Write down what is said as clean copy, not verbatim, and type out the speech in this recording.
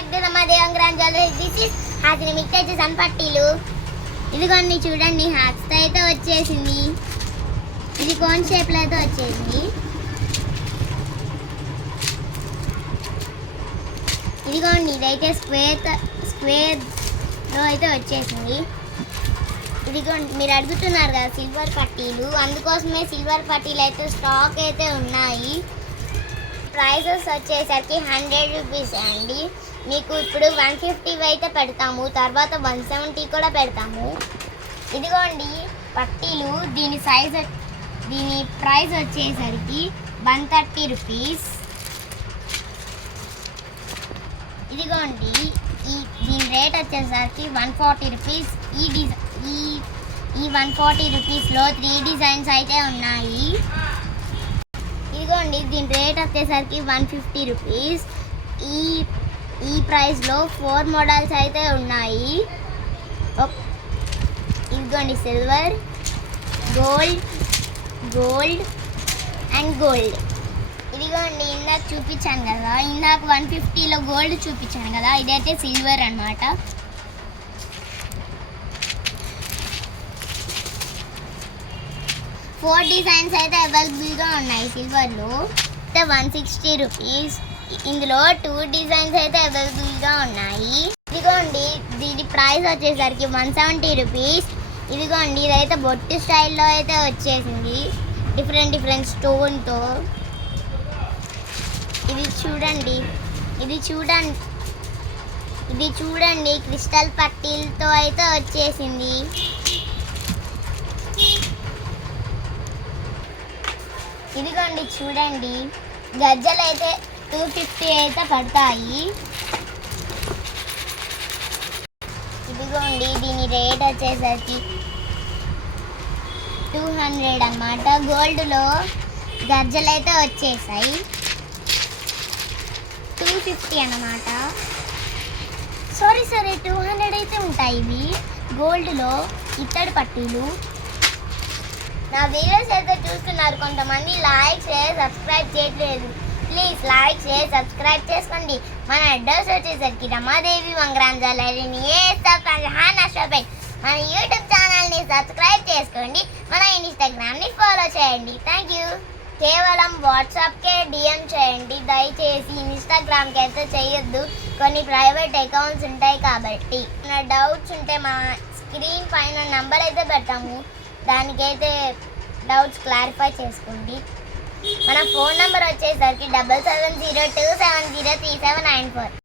Back to రమాదేవం grand jewellery. This is Hasini. మీకు వచ్చేసాను పట్టీలు. ఇదిగోండి చూడండి, హ్యాట్స్తో అయితే వచ్చేసింది. ఇది కోన్ షేప్లో అయితే వచ్చేసింది. ఇదిగోండి, ఇదైతే స్క్వేర్లో అయితే వచ్చేసింది. ఇదిగోండి, మీరు అడుగుతున్నారు కదా సిల్వర్ పట్టీలు, అందుకోసమే సిల్వర్ పట్టీలు అయితే స్టాక్ అయితే ఉన్నాయి. ప్రైసెస్ వచ్చేసరికి 100 రూపీస్ అండి. మీకు ఇప్పుడు 150 అయితే పెడతాము, తర్వాత 170 కూడా పెడతాము. ఇదిగోండి పట్టీలు, దీని ప్రైస్ వచ్చేసరికి 130 రూపీస్. ఇదిగోండి దీని రేట్ వచ్చేసరికి 140 రూపీస్. ఈ 140 రూపీస్లో 3 డిజైన్స్ అయితే ఉన్నాయి. ఇదిగోండి దీని రేట్ వచ్చేసరికి 150 రూపీస్. ఈ ప్రైస్లో 4 మోడల్స్ అయితే ఉన్నాయి. ఇదిగోండి సిల్వర్, గోల్డ్ అండ్ గోల్డ్. ఇదిగోండి ఇందాక చూపించాను కదా, ఇందాక 150లో గోల్డ్ చూపించాను కదా, ఇదైతే సిల్వర్ అన్నమాట. ఫోర్ డిజైన్స్ అయితే అవైలబుల్గా ఉన్నాయి సిల్వర్లో. 160 రూపీస్. ఇందులో 2 డిజైన్స్ అయితే అవైలబుల్గా ఉన్నాయి. ఇదిగోండి దీని ప్రైస్ వచ్చేసరికి 170 రూపీస్. ఇదిగోండి ఇదైతే బొట్టు స్టైల్లో అయితే వచ్చేసింది, డిఫరెంట్ స్టోన్తో. ఇది చూడండి క్రిస్టల్ పట్టీలతో అయితే వచ్చేసింది. ఇదిగోండి చూడండి, గజ్జలు అయితే 250 అయితే పడతాయి. ఇదిగోండి దీని రేట్ వచ్చేసరికి 200 అన్నమాట. గోల్డ్లో గజ్జలు అయితే వచ్చేసాయి 250 అన్నమాట. సారీ 200 అయితే ఉంటాయి ఇవి. గోల్డ్లో ఇత్తడి పట్టీలు. నా వీడియోస్ అయితే చూస్తున్నారు కొంతమంది, లైక్ షేర్ సబ్స్క్రైబ్ చేయట్లేదు. ప్లీజ్ లైక్ షేర్ సబ్స్క్రైబ్ చేసుకోండి. మన అడ్రస్ వచ్చేసరికి రమాదేవి గ్రాండ్ జ్యువెలరీని మన యూట్యూబ్ ఛానల్ని సబ్స్క్రైబ్ చేసుకోండి. మన ఇన్స్టాగ్రామ్ని ఫాలో చేయండి. Thank you. కేవలం వాట్సాప్కే డిఎం చేయండి, దయచేసి ఇన్స్టాగ్రామ్కి అయితే చేయొద్దు, కొన్ని ప్రైవేట్ అకౌంట్స్ ఉంటాయి కాబట్టి. నా డౌట్స్ ఉంటే మా స్క్రీన్ పైన నెంబర్ అయితే పెడతాము, దానికైతే డౌట్స్ క్లారిఫై చేసుకోండి. మన ఫోన్ నెంబర్ వచ్చేసరికి 7702703794.